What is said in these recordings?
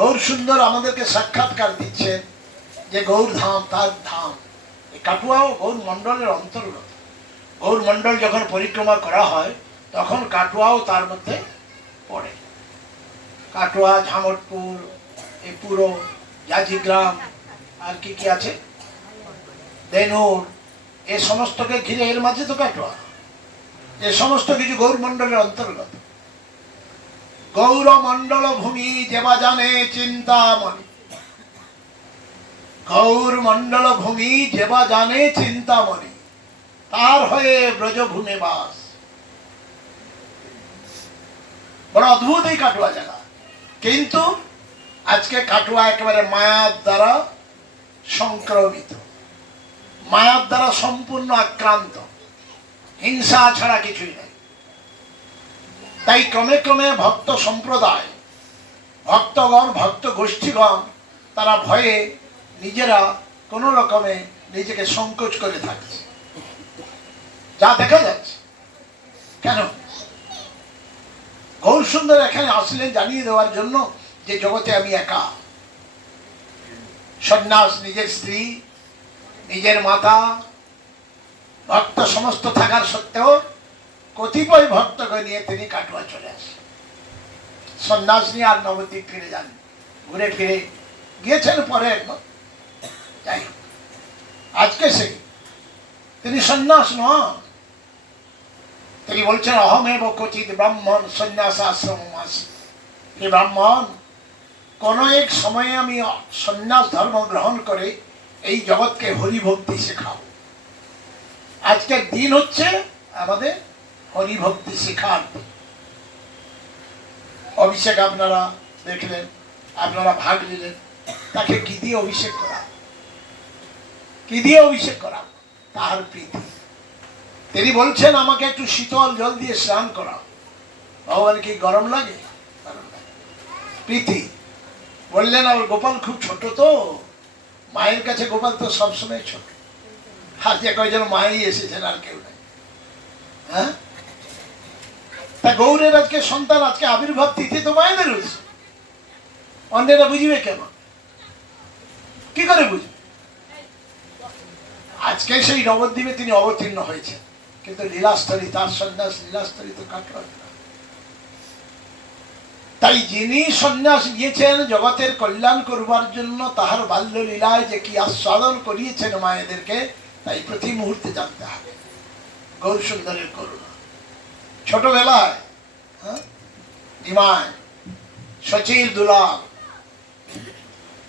গৌর সুন্দর আমাদেরকে সাক্ষাৎকার দিচ্ছেন যে গৌর ধাম, তার ধাম। এই কাটুয়াও গৌর মণ্ডলের অন্তর্গত। গৌর মণ্ডল যখন পরিক্রমা করা হয়, তখন কাটুয়াও তার মধ্যে পড়ে। কাটোয়া, ঝামটপুর এই পুরো জাজিগ্রাম আর কি কি আছে? দেনুর, এ সমস্তকে ঘিরে, এর মাঝে তো কাটোয়া। এ সমস্ত কিছু গৌরমণ্ডলের অন্তর্গত। গৌরমণ্ডল ভূমি যেবা জানে চিন্তামণি গৌর মণ্ডল ভূমি যেবা জানে চিন্তামণি তার হয়ে ব্রজভূমে বাস। বড় অদ্ভুত এই কাটুয়া জায়গা কিন্তু আজকে কাটুয়া একেবারে মায়ার দ্বারা সংক্রমিত। মায়ার দ্বারা সম্পূর্ণ আক্রান্ত। হিংসা ছাড়া কিছুই নেই। তাই ক্রমে ক্রমে ভক্ত সম্প্রদায়, ভক্তগণ ভক্ত গোষ্ঠীগণ তারা ভয়ে নিজেরা কোনো রকমে নিজেকে সংকোচ করে থাকছে যা দেখা যাচ্ছে। কেন? গৌর সুন্দর এখানে আসলেন জানিয়ে দেওয়ার জন্য যে জগতে আমি একা। সন্ন্যাস, নিজের স্ত্রী, নিজের মাতা, ভক্ত সমস্ত থাকার সত্ত্বেও কতিপয় ভক্তকে নিয়ে তিনি কাটোয়া চলে আসেন। সন্ন্যাস নিয়ে আর নবদ্বীপ ফিরে যান। ঘুরে ফিরে গিয়েছেন পরে একবার। যাই আজকে সেই। তিনি সন্ন্যাস নন। তিনি বলছেন, অহমেব কচিত ব্রাহ্মণ সন্ন্যাস আশ্রম আসি। হে ব্রাহ্মণ, কোন এক সময়ে আমি সন্ন্যাস ধর্ম গ্রহণ করে এই জগৎকে হরিভক্তি শেখাবো। আজকের দিন হচ্ছে আমাদের হরিভক্তি শেখার দিন। অভিষেক আপনারা দেখলেন, আপনারা ভাগ নিলেন। তাকে কি দিয়ে অভিষেক করা? কি দিয়ে অভিষেক করা? তার প্রীতি। তিনি বলছেন, আমাকে একটু শীতল জল দিয়ে স্নান করা ভগবান কি গরম লাগে? গরম লাগে। প্রীতি। বললেন, আমার গোপাল খুব ছোট তো। মায়ের কাছে গোপাল তো সবসময় ছোট। আজকে কয়জন মাই এসেছেন আর কেউ নেই। হ্যাঁ? তা গৌরের আজকে সন্তান, আজকে আবির্ভাব তিথি তো মায়েদের উৎসব অন্যেরা বুঝবে কেন? কি করে বুঝবে? আজকে সেই নবদ্বীপে তিনি অবতীর্ণ হয়েছেন, কিন্তু লীলাস্থলী, তার সন্ন্যাস লীলাস্থলী তো কাটোয়া না। তাই যিনি সন্ন্যাস নিয়েছেন জগতের কল্যাণ করবার জন্য, তাহার বাল্য লীলায় যে কি আস্বাদন করিয়েছেন মায়েদেরকে, তাই প্রতি মুহূর্তে জানতে হবে। গৌর সুন্দরের করুণা। ছোটবেলায় হ্যাঁ নিমায় সচির দুলাল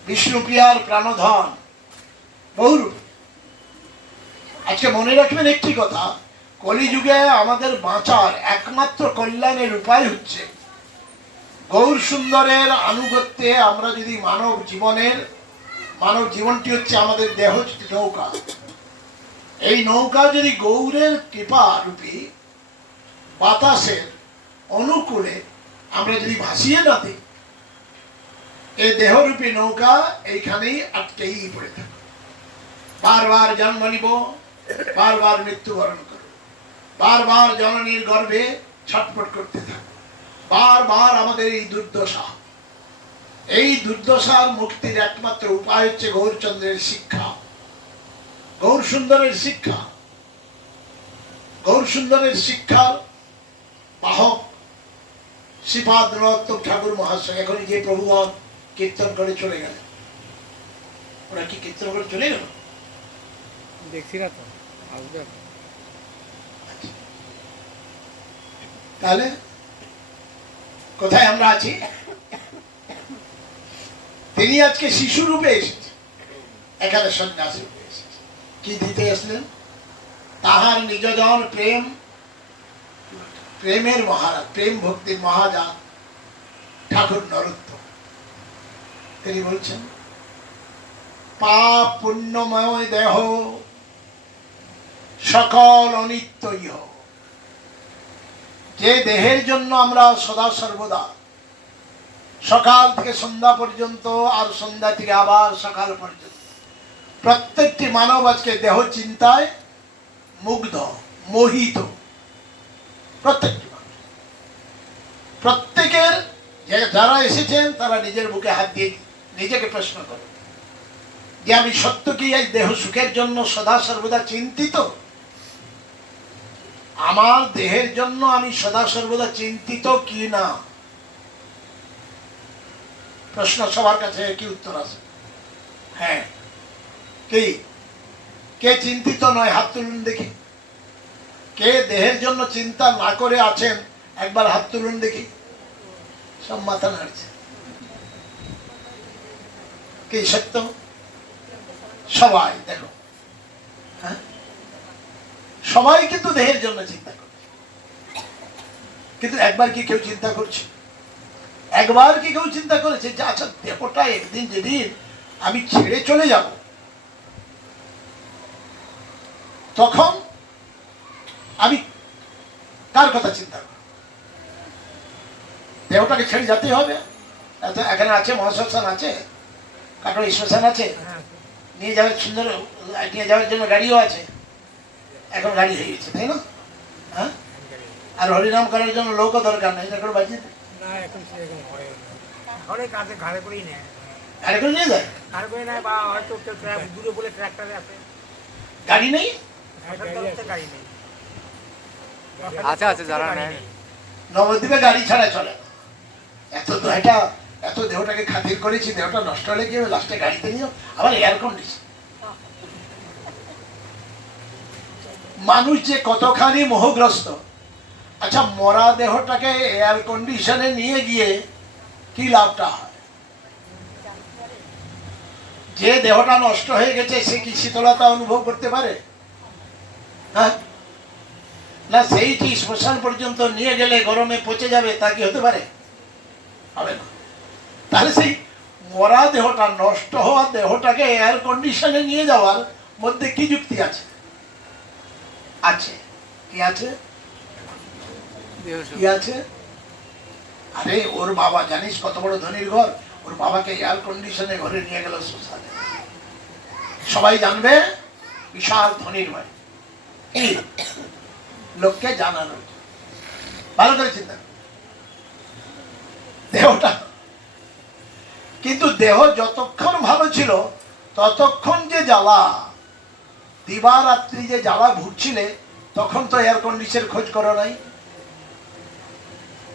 বিষ্ণুপ্রিয়ার প্রাণধন বহুরূপ আজকে মনে রাখবেন একটি কথা, কলিযুগে আমাদের বাঁচার একমাত্র কল্যাণের উপায় হচ্ছে, গৌর সুন্দরের আনুগত্যে আমরা যদি মানব জীবনের, মানব জীবনটি হচ্ছে আমাদের দেহ নৌকা। এই নৌকা যদি গৌরের কৃপা রূপী বাতাসের অনুকূলে আমরা যদি ভাসিয়ে না দিই, এই দেহরূপী নৌকা এইখানেই আটকেই পড়ে থাকে। বারবার জন্ম নিব, বারবার মৃত্যুবরণ করব। বারবার জননীর গর্ভে ছটফট করতে থাকব। বারবার আমাদের এই দুর্দশা। এই দুর্দশার মুক্তির একমাত্র উপায় হচ্ছে গৌরচন্দ্রের শিক্ষা। গৌর সুন্দরের শিক্ষা। গৌর সুন্দরের শিক্ষার বাহক। শ্রীপাদ নরোত্তম ঠাকুর মহাশয় এখন যে প্রভুগণ কীর্তন করে চলে গেল। ওরা কি কীর্তন করে চলে গেল? দেখছি না তো তাহলে কোথায় আমরা আছি? তিনি আজকে শিশু রূপে এসেছে। এখানে সন্ন্যাসী রূপে এসেছে। কি দিতে আসলেন তাহার নিজজন প্রেম প্রেমের মহারাজ, প্রেম ভক্তির মহাজান ঠাকুর নরোত্তম। তিনি বলছেন, পাপ পুণ্যময় দেহ সকল অনিত্য ইহ। যে দেহের জন্য আমরা সদা সর্বদা, সকাল থেকে সন্ধ্যা পর্যন্ত আর সন্ধ্যা থেকে আবার সকাল পর্যন্ত, প্রত্যেকটি মানব আজকে দেহ চিন্তায় মুগ্ধ, মোহিত। প্রত্যেকটি মানুষ প্রত্যেকের যারা এসেছেন, তারা নিজের বুকে হাত দিয়ে নিজেকে প্রশ্ন করো। যে আমি সত্য কি? এই দেহ সুখের জন্য সদা সর্বদা চিন্তিত? আমার দেহের জন্য আমি সদা সর্বদা চিন্তিত কি না? প্রশ্ন সবার কাছে কি উত্তর আছে? হ্যাঁ। কি? কে চিন্তিত নয়? হাত তুলুন দেখি। কে দেহের জন্য চিন্তা না করে আছেন, একবার হাত তুলুন দেখি। সব মাথা নাড়ছে। কি সত্য? সবাই, দেখো। হ্যাঁ? সবাই কিন্তু দেহের জন্য চিন্তা করছে। কিন্তু একবার কি কেউ চিন্তা করছে? একবার কি কেউ চিন্তা করেছে যে আচ্ছা দেহটা একদিন যেদিন আমি ছেড়ে চলে যাব। তখন আমি কার কথা চিন্তা করব? দেহটাকে ছেড়ে যেতে হবে। এত এখানে আছে মহাশ্মশান আছে কাটোর শ্মশান আছে। নিয়ে যাওয়ার সুন্দর নিয়ে যাওয়ার জন্য গাড়িও আছে। এখন গাড়ি হয়ে গেছে তাই না? হ্যাঁ? আর হরিনাম করার জন্য লোকও দরকার নেই রেকর্ড বাজিয়ে না এখন সেরকম হয় করেই নেয়। করে নিয়ে যায়? ঘাড়ে করে নেয় বা হয়তো কেউ দূরে বলে ট্রাক্টরে আছে গাড়ি নেই? এখন হচ্ছে গাড়ি নেই আছে, আছে, যারা নেয়। নবদ্বীপে গাড়ি ছাড়া চলে। এত দেহটা এত দেহটাকে খাতির করেছি দেহটা নষ্ট হলে কি লাস্টে গাড়িতে নিও আবার এয়ার কন্ডিশন মানুষ যে কতখানি মোহগ্রস্ত। আচ্ছা মরা দেহটাকে এয়ার কন্ডিশনে নিয়ে গিয়ে কি লাভটা হয়? যে দেহটা নষ্ট হয়ে গেছে সে কি শীতলতা অনুভব করতে পারে? হ্যাঁ? না, সেইটি শ্মশান পর্যন্ত নিয়ে গেলে গরমে পচে যাবে, তা কি হতে পারে? হবে না। তাহলে সেই মরা দেহটা নষ্ট হওয়া দেহটাকে এয়ার কন্ডিশনে নিয়ে যাওয়ার মধ্যে কি যুক্তি আছে? আছে। কি আছে? কি আছে? আরে, ওর বাবা, জানিস কত বড় ধনীর ঘর? ওর বাবাকে এয়ার কন্ডিশনে ঘরে নিয়ে গেল শ্মশানে। সবাই জানবে, বিশাল ধনীর এই লোককে জানানো। ভালো করে চিন্তা দেহটা। কিন্তু দেহ যতক্ষণ ভালো ছিল, ততক্ষণ যে জ্বালা দিবারাত্রি যে জ্বালা ভুগছিলে তখন তো এয়ার কন্ডিশন খোঁজ করো নাই।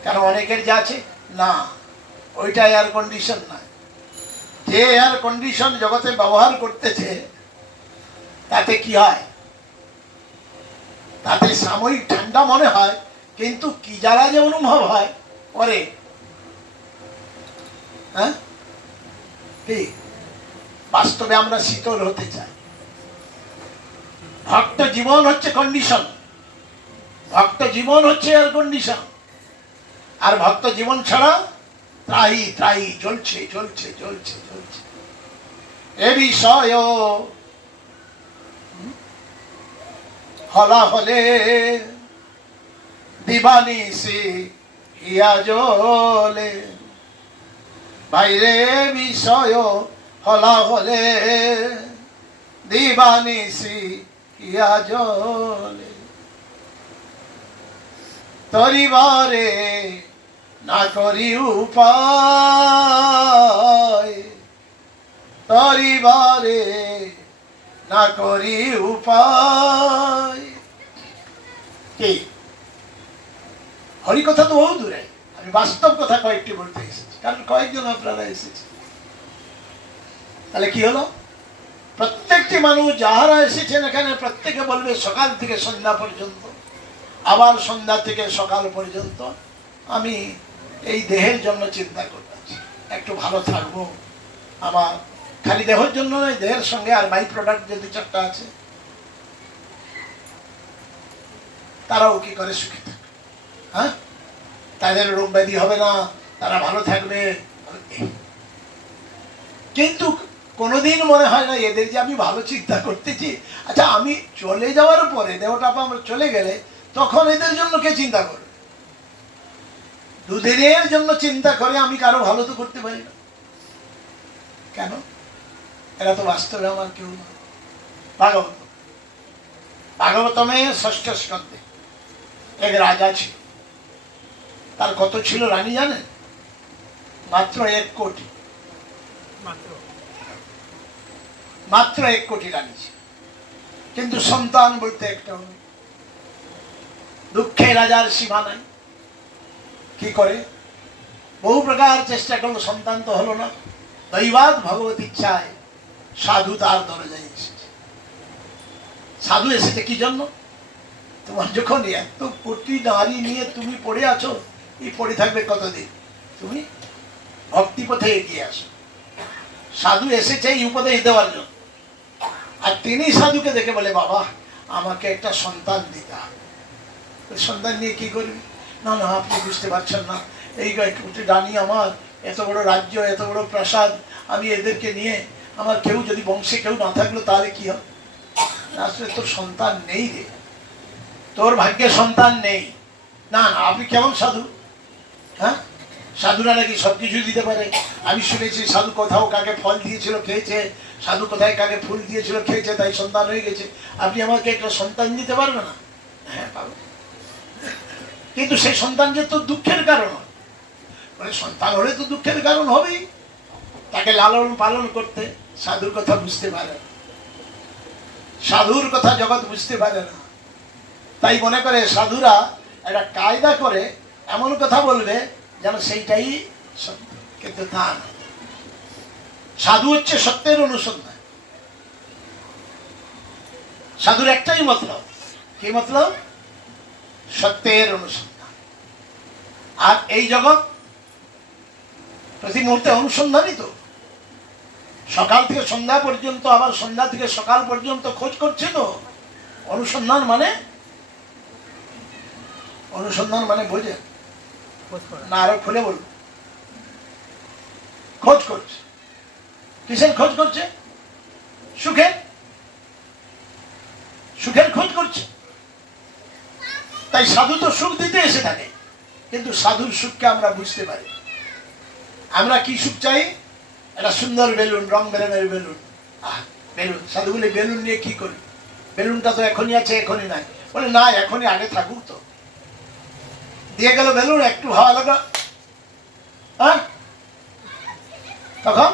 কারণ অনেকের যে আছে, না, ওইটা এয়ার কন্ডিশন না। যে এয়ার কন্ডিশন জগতে ব্যবহার করতেছে, তাতে কি হয়? তাতে সাময়িক ঠান্ডা মনে হয়, কিন্তু কি জ্বালা যে অনুভব হয়? পরে হ্যাঁ? বাস্তবে আমরা শীতল হতে চাই। ভক্ত জীবন হচ্ছে কন্ডিশন ভক্ত জীবন হচ্ছে এয়ার কন্ডিশন আর ভক্ত জীবন ছাড়া ত্রাহি ত্রাহি চলছে চলছে চলছে চলছে এ বিষয় হলা হলে দিবানিসি হিয়া জলে। বাইরে বিষয় হলা হলে দিবানিসি হিয়া জলে। তরিবারে না করি উপায়। তরিবারে না করি উপায়। হরি কথা তো বহু দূরে। আমি বাস্তব কথা কয়েকটি বলতে এসেছি, কারণ কয়েকজন আপনারা এসেছে তাহলে কি হলো? প্রত্যেকটি মানুষ যাহারা এসেছেন এখানে, প্রত্যেকে বলবে সকাল থেকে সন্ধ্যা পর্যন্ত, আবার সন্ধ্যা থেকে সকাল পর্যন্ত। আমি এই দেহের জন্য চিন্তা করতেছি একটু ভালো থাকব, আমার খালি দেহের জন্য নয়, দেহের সঙ্গে আর বাই প্রোডাক্ট যে দু চারটা আছে, তারাও কি করে সুখী থাকে? হ্যাঁ? তাদের রোগ ব্যাধি হবে না, তারা ভালো থাকবে। কিন্তু কোনোদিন মনে হয় না, এদের যে আমি ভালো চিন্তা করতেছি আচ্ছা আমি চলে যাওয়ার পরে দেহটা আমরা চলে গেলে তখন এদের জন্য কে চিন্তা করবে? দুদিনের জন্য চিন্তা করে আমি কারও ভালো তো করতে পারি না। কেন? এরা তো বাস্তবে আমার কেউ না। ভাগবত। ভাগবতমে ষষ্ঠ স্কন্ধে এক রাজা ছিল। তার কত ছিল রানী জানেন? মাত্র এক কোটি। মাত্র। এক কোটি রানিছে কিন্তু সন্তান বলতে একটা দুঃখে রাজার সীমা নাই। কি করে? বহু প্রকার চেষ্টা করল সন্তান তো হলো না। দৈবাদ ভগবত ইচ্ছায় সাধু তার দরজায় এসেছে। সাধু এসেছে কি জন্য? তোমার যখন এত কোটি নারী নিয়ে তুমি পড়ে আছো, এই পড়ে থাকবে কতদিন? তুমি ভক্তি পথে এগিয়ে আসো। সাধু এসেছে এই উপদেশ দেওয়ার জন্য। আর তিনি সাধুকে দেখে বলে, বাবা, আমাকে একটা সন্তান দিতে হবে। সন্তান নিয়ে কি করবি? না না, আপনি বুঝতে পারছেন না। এই রানী আমার, এত বড় রাজ্য, এত বড় প্রাসাদ, আমি এদেরকে নিয়ে আমার কেউ যদি বংশে কেউ না থাকল, তাহলে কি হবে? আসলে তোর সন্তান নেই রে। তোর ভাগ্যে সন্তান নেই। না না, আপনি কেমন সাধু? হ্যাঁ? সাধুরা নাকি সব কিছু দিতে পারে? আমি শুনেছি সাধু কোথাও কাকে ফল দিয়েছিল, খেয়েছে। সাধু কোথায় কাকে ফুল দিয়েছিল, খেয়েছে, তাই সন্তান হয়ে গেছে। আপনি আমাকে একটা সন্তান দিতে পারবে না? হ্যাঁ পাবো। কিন্তু সেই সন্তান যে তো দুঃখের কারণ মানে সন্তান হলে তো দুঃখের কারণ হবেই। তাকে লালন পালন করতে। সাধুর কথা বুঝতে পারে সাধুর কথা জগৎ বুঝতে পারে না। তাই মনে করে সাধুরা একটা কায়দা করে এমন কথা বলবে যেন সেইটাই সত্য। কিন্তু তা না। সাধু হচ্ছে সত্যের অনুসন্ধান। সাধুর একটাই মতলব। কি মতলব? সত্যের অনুসন্ধান। আর এই জগৎ প্রতি মুহূর্তে অনুসন্ধানই তো। সকাল থেকে সন্ধ্যা পর্যন্ত আবার সন্ধ্যা থেকে সকাল পর্যন্ত খোঁজ করছে তো অনুসন্ধান মানে? অনুসন্ধান মানে বোঝে না আরও খুলে বলব খোঁজ করছে। কিসের খোঁজ করছে? সুখের? সুখের খোঁজ করছে। তাই সাধু তো সুখ দিতে এসে থাকে কিন্তু সাধুর সুখকে আমরা বুঝতে পারি। আমরা কি সুখ চাই? একটা সুন্দর বেলুন, রং বেরঙের বেলুন। আহ, বেলুন, সাধু বলে বেলুন নিয়ে কি করি? বেলুনটা তো এখনই আছে, এখনই নাই। বলে, না, এখনই আগে থাকুক তো। দিয়ে গেল বেলুন, একটু হাওয়া লাগা হ্যাঁ তখন?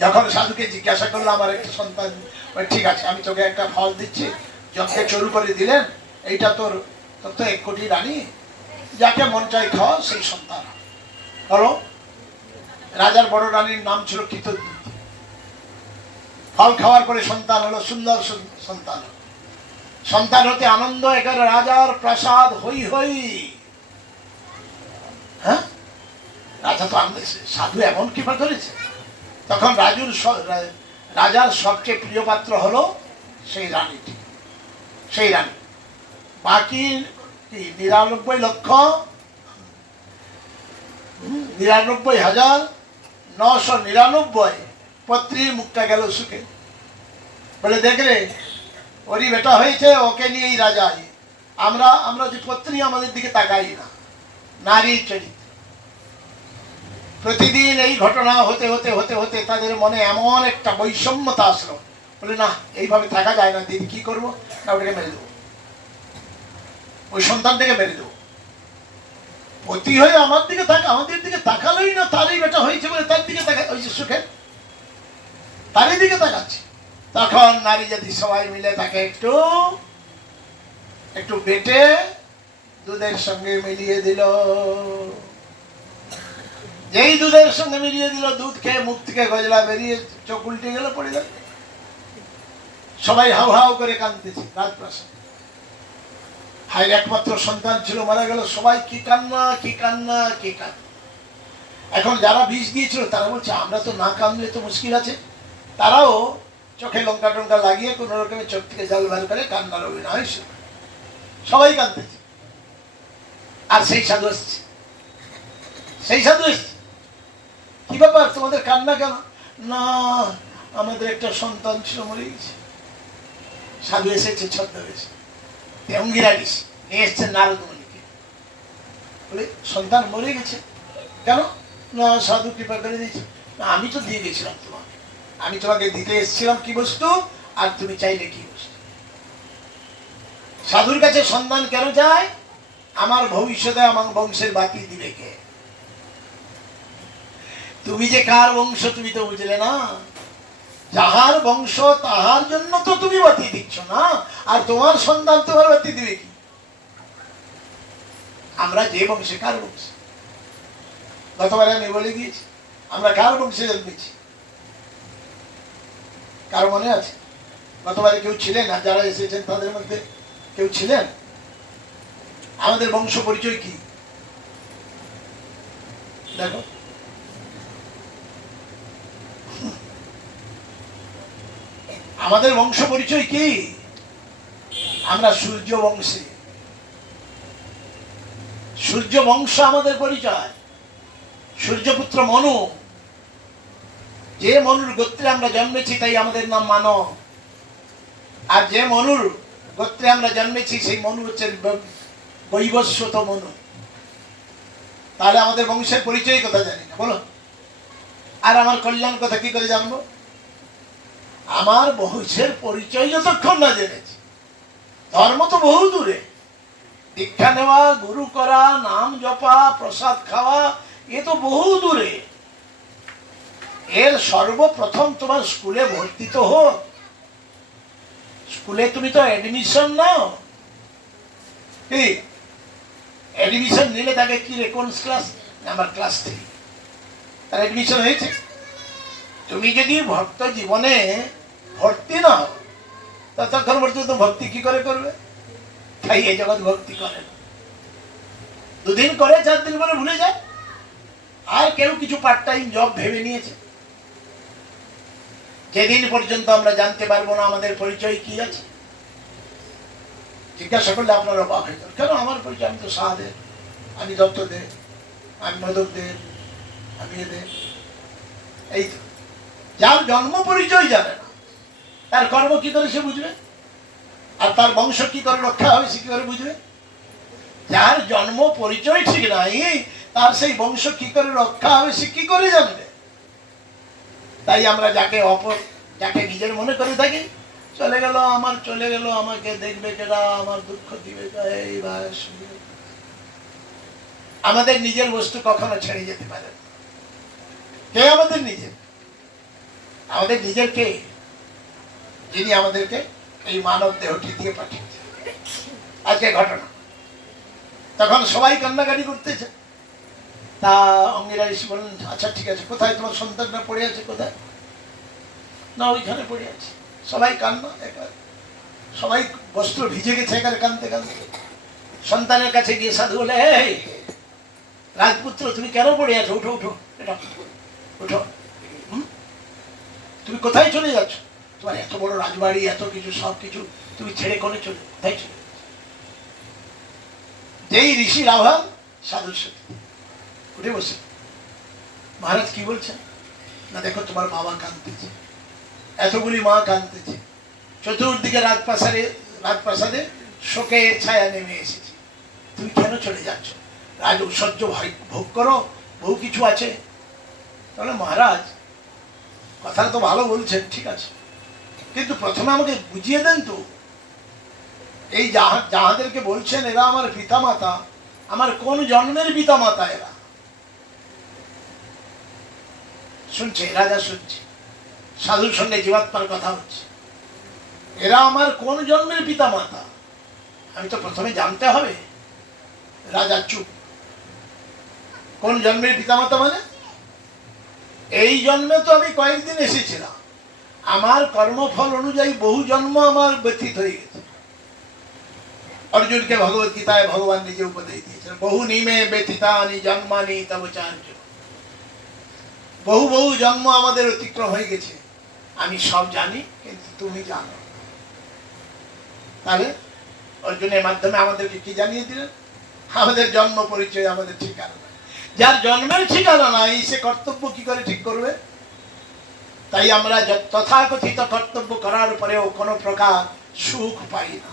যখন সাধুকে জিজ্ঞাসা করল, আমার একটা সন্তান ঠিক আছে, আমি তোকে একটা ফল দিচ্ছি। যজ্ঞে চুরু করে দিলেন, এইটা তোর তোর তো এক কোটি রানী। যাকে মন চাই খাওয়া সেই সন্তান। হলো রাজার বড় রানীর নাম ছিল কৃতজ্ঞ ফল খাওয়ার পরে সন্তান হলো, সুন্দর সন্তান সন্তান হতে আনন্দ, এখানে রাজার প্রাসাদ হই হই হ্যাঁ? রাজা তো আনন্দ সাধু এমন কৃপা করেছে। তখন রাজুর রাজার সবচেয়ে প্রিয় পাত্র হলো সেই রানীটি সেই রানী। বাকি নিরানব্বই লক্ষ? নিরানব্বই হাজার নশো নিরানব্বই। পত্রীর মুখটা গেল সুখে। বলে দেখলে ওরই বেটা হয়েছে, ওকে নিয়েই রাজা আমরা আমরা যে পত্নী আমাদের দিকে তাকাই না, নারীর চরিত্র। প্রতিদিন এই ঘটনা হতে হতে হতে হতে তাদের মনে এমন একটা বৈষম্যতা আসলো। বলে, না, এইভাবে থাকা যায় না, দিদি, কি করব? না, ওটাকে মেরে দেবো। ওই সন্তানটাকে মেরে দেবো। পতি হয়ে আমার দিকে তাকা, আমাদের দিকে তাকালোই না তারই বেটা হয়েছে বলে তার দিকে তাকা ওই যে সুখে, তারই দিকে তাকাচ্ছে। তখন নারী জাতি সবাই মিলে তাকে একটু একটু বেটে দুধের সঙ্গে মিলিয়ে দিল। যেই দুধের সঙ্গে মিলিয়ে দিল, দুধ খেয়ে মুখ থেকে গজলা বেরিয়ে চোখ উল্টে গেল পড়ে গেল। সবাই হাউ হাউ করে কাঁদতেছে, রাজপ্রাসাদ। হায়ের একমাত্র সন্তান ছিল, মারা গেল। সবাই কি কান্না কি কান্না কি কান্না। এখন যারা বিষ দিয়েছিল, তারা বলছে, আমরা তো না কান্দলে তো মুশকিল আছে। তারাও চোখে লঙ্কা টঙ্কা লাগিয়ে কোনো রকমের চোখ থেকে জাল বের করে কান্নার অভিনয় শুরু সবাই কাঁদতেছে। আর সেই সাধু এসছে। সেই সাধু এসছে। কি ব্যাপার, তোমাদের কান্না কেন? না, আমাদের একটা সন্তান ছিল, মরে গেছে। সাধু এসেছে, ছদ্মবেশে। অঙ্গিরা নিয়ে এসছেন নারদ মুনিকে বলে, সন্তান মরে গেছে। কেন? না, সাধু কৃপা করে দিয়েছে। না, আমি তো দিয়ে গেছিলাম তোমাকে। আমি তোমাকে দিতে এসেছিলাম কি বস্তু? আর তুমি চাইলে কি বস্তু? সাধুর কাছে সন্ধান কেন যায়? আমার ভবিষ্যতে আমার বংশের বাকি দিবে কে? তুমি যে কার বংশ, তুমি তো বুঝলে না। যাহার বংশ তাহার জন্য তো তুমি বাতি দিচ্ছ না, আর তোমার সন্তান তোমার বাতি দিবে কি? আমরা যে বংশে কার বংশে? গতবারে আমি বলে গিয়েছি আমরা কার বংশে জন্মেছি? কার মনে আছে? গতবারে কেউ ছিলেন, আর যারা এসেছেন তাদের মধ্যে কেউ ছিলেন? আমাদের বংশ পরিচয় কি? দেখো। আমাদের বংশ পরিচয় কি? আমরা সূর্য বংশে। সূর্য বংশ আমাদের পরিচয়। সূর্যপুত্র মনু। যে মনুর গোত্রে আমরা জন্মেছি, তাই আমাদের নাম মানব। আর যে মনুর গোত্রে আমরা জন্মেছি, সেই মনু হচ্ছে বৈবস্বত মনু। তাহলে আমাদের বংশের পরিচয় কথা জানি না, বলো। আর আমার কল্যাণ কথা কি করে জানব? আমার বংশের পরিচয় যতক্ষণ না জেনেছি, ধর্ম তো বহু দূরে। দীক্ষা নেওয়া, গুরু করা, নাম জপা, প্রসাদ খাওয়া, এ তো বহু দূরে। এর সর্বপ্রথম তোমার স্কুলে ভর্তি তো হোক স্কুলে তুমি তো অ্যাডমিশন নাও। কি? অ্যাডমিশন নিলে তাকে কি রে, কোন ক্লাস আমার ক্লাস থ্রি তার অ্যাডমিশন হয়েছে। তুমি যদি ভক্ত জীবনে ভর্তি না ততক্ষণ পর্যন্ত ভক্তি কি করে করবে? তাই এই জগৎ ভক্তি করে না। দুদিন করে চার দিন পরে ভুলে যায়। আর কেউ কিছু পার্ট টাইম জব ভেবে নিয়েছে। যেদিন পর্যন্ত আমরা জানতে পারব না আমাদের পরিচয় কি আছে, জিজ্ঞাসা করলে আপনারা অবাক হয়ে। কেন আমার পরিচয়? আমি তো শাহদের আমি দত্তদের, আমি মদকদের, আমি এদের। এই তো। যার জন্ম পরিচয় জানে না। তার কর্ম কি করে সে বুঝবে? আর তার বংশ কি করে রক্ষা হবে সে কি করে বুঝবে? যার জন্ম পরিচয় ঠিক নাই, তার সেই বংশ কি করে রক্ষা হবে সে কি করে জানবে? তাই আমরা যাকে অপর, যাকে নিজের মনে করে থাকি, চলে গেল আমার, চলে গেল আমাকে, দেখবে কেডা, আমার দুঃখ দিবে। আমাদের নিজের বস্তু কখনো ছেড়ে যেতে পারে। কে আমাদের নিজের? আমাদের নিজের কে? যিনি আমাদেরকে এই মানব দেহটি দিয়ে পাঠিয়েছে আজকে ঘটনা। তখন সবাই কান্নাকাটি করতেছে। তা অঙ্গিরা ঋষি বললেন আচ্ছা ঠিক আছে, কোথায় তোমার সন্তানটা পড়ে আছে, কোথায়? না, ওইখানে পড়ে আছে। সবাই কান্না, একা- সবাই বস্ত্র ভিজে গেছে একার কানতে কানতে সন্তানের কাছে গিয়ে সাধু বলে, এই, রাজপুত্র, তুমি কেন পড়ে আছো? উঠো উঠো, এটা, উঠো? তুমি কোথায় চলে যাচ্ছ? তোমার এত বড় রাজবাড়ি, এত কিছু, সব কিছু তুমি ছেড়ে কোনে চলে কোথায় চলে যেই ঋষি রাভান সাধুর সাথে। উঠে বসে। মহারাজ কি বলছেন? না, দেখো, তোমার বাবা কাঁদতেছে। এতগুলি মা কাঁদতেছে। চতুর্দিকে রাজপ্রাসাদে রাজপ্রাসাদে শোকে ছায়া নেমে এসেছে। তুমি কেন চলে যাচ্ছ? রাজ ঐশ্বর্য ভোগ করো, বহু কিছু আছে। তাহলে মহারাজ, কথাটা তো ভালো বলছেন, ঠিক আছে। কিন্তু প্রথমে আমাকে বুঝিয়ে দেন তো। এই যাহা, যাহাদেরকে বলছেন এরা আমার পিতামাতা, আমার কোন জন্মের পিতামাতা এরা। শুনছে রাজা শুনছে। সাধুর সঙ্গে জীবাত্মার কথা হচ্ছে। এরা আমার কোন জন্মের পিতামাতা? আমি তো প্রথমে জানতে হবে। রাজা চুপ। কোন জন্মের পিতামাতা মানে? এই জন্মে তো আমি কয়েকদিন এসেছিলাম। আমার কর্মফল অনুযায়ী বহু জন্ম আমার ব্যতীত হয়ে গেছে। অর্জুনকে ভগবত গীতায় ভগবান নিজে উপদেশ দিয়েছেন বহু নিমে ব্যথিতানি জন্মানি তব চার্য বহু বহু জন্ম আমাদের অতিক্রম হয়ে গেছে। আমি সব জানি, কিন্তু তুমি জানো। তাহলে অর্জুনের মাধ্যমে আমাদেরকে কি জানিয়ে দিলেন? আমাদের জন্ম পরিচয় আমাদের ঠিকানা। যার জন্মের ঠিকানা নাই, সে কর্তব্য কি করে ঠিক করবে? তাই আমরা যত- তথাকথিত কর্তব্য করার পরেও কোনো প্রকার সুখ পাই না।